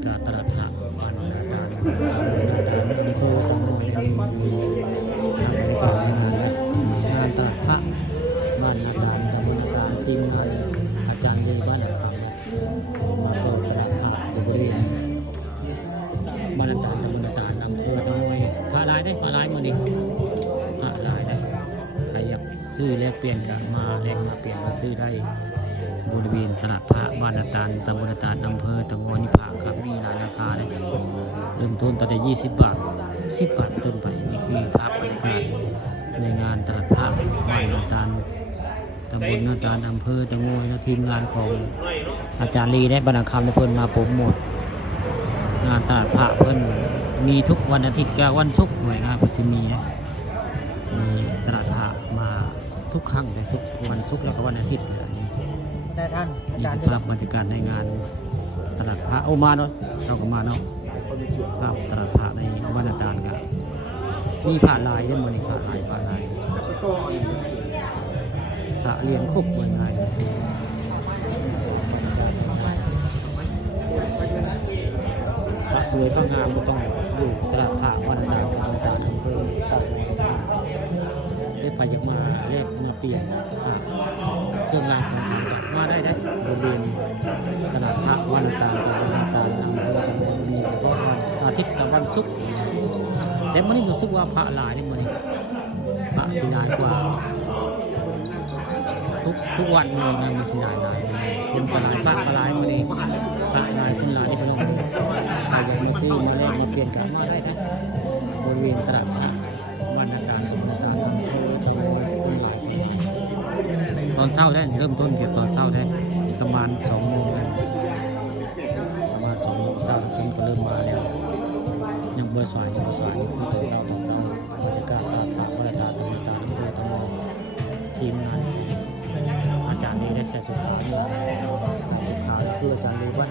ากาศตลาดพระบ้านนาตาลอำเภอตำบลมีงานตลาดพระบ้านนาตาลตำบลนาตาลทีมงานอาจารย์เยบ้านนาตาลมาเปิดตลาดพระอยู่บริเวณบ้านนาตาลตำบลนาตาลอำเภอตำบลพระลายได้พระลายมาดิพระลายได้ใครอยากซื้อแลกเปลี่ยนกันมาแลกมาเปลี่ยนมาซื้อได้บริเวณตลาดพระบ้านนาตาลตำบลนาตาลอำเภอตะงอนิพาครับมีหลายราคาเลยเริ่มต้นตั้งแต่20 บาท10 บาทต้นไปนี่คือภาพบรรยากาศในงานตลาดพระบ้านนาตาลตำบลนาตาลอำเภอตะงอยและทีมงานของอาจารย์ลีได้บรรณาคำในเพิ่นมาโปรโมทงานตลาดพระเพิ่นมีทุกวันอาทิตย์กับวันศุกร์หน่วยงานเพิ่นสิมีนะมีตลาดพระมาทุกครั้งเลยทุกวันศุกร์แล้วก็วันอาทิตย์เลย แต่ท่านอา นี่ จารย์ คือภาพบรรยากาศในงานตลาดพระเอามาเนาะเราก็มาเนาะภาพตลาดพระในวันนาตาลครับมีผ้าลายเยอะมันนี่ผ้าลายพระเรียนครบวันไงพระสวยพระงามก็ต้องอยู่ตลาดพระวันนาตาลอำเภอตากได้ไปอยากมาเลขมาเปลี่ยนเครื่องรางของขลังมาได้บริเวณตลาดพระวันนาตาลอำเภอตำบลมีเฉพาะวันอาทิตย์กับวันศุกร์แต่มันนี่รู้สึกว่าพระหลายนี่มันพระสีหลายกว่าทุกวันเลยนะมันสีหลายคนพระหลายพระหลายมันนี่พระหลายคนหลายที่พระองค์ใครอยากมาซื้อมาแลกมาเปลี่ยนกันมาได้นะบริเวณตลาดพระวันนาตาลอำเภอตำบลคนหลายตอนเช้าได้เริ่มต้นเกี่ยวตอนเช้าได้ประมาณ2 โมงประมาณ2 โมงเช้าคนก็เริ่มมาแล้วยังบ่สายนี่คือตอนเช้าบรรยากาศตลาดพระวันนาตาลอำเภอตำบลทีมงานอาจารย์นี้ได้ใช้สุดท้ายข่าวเพื่ออาจารย์รู้ว่า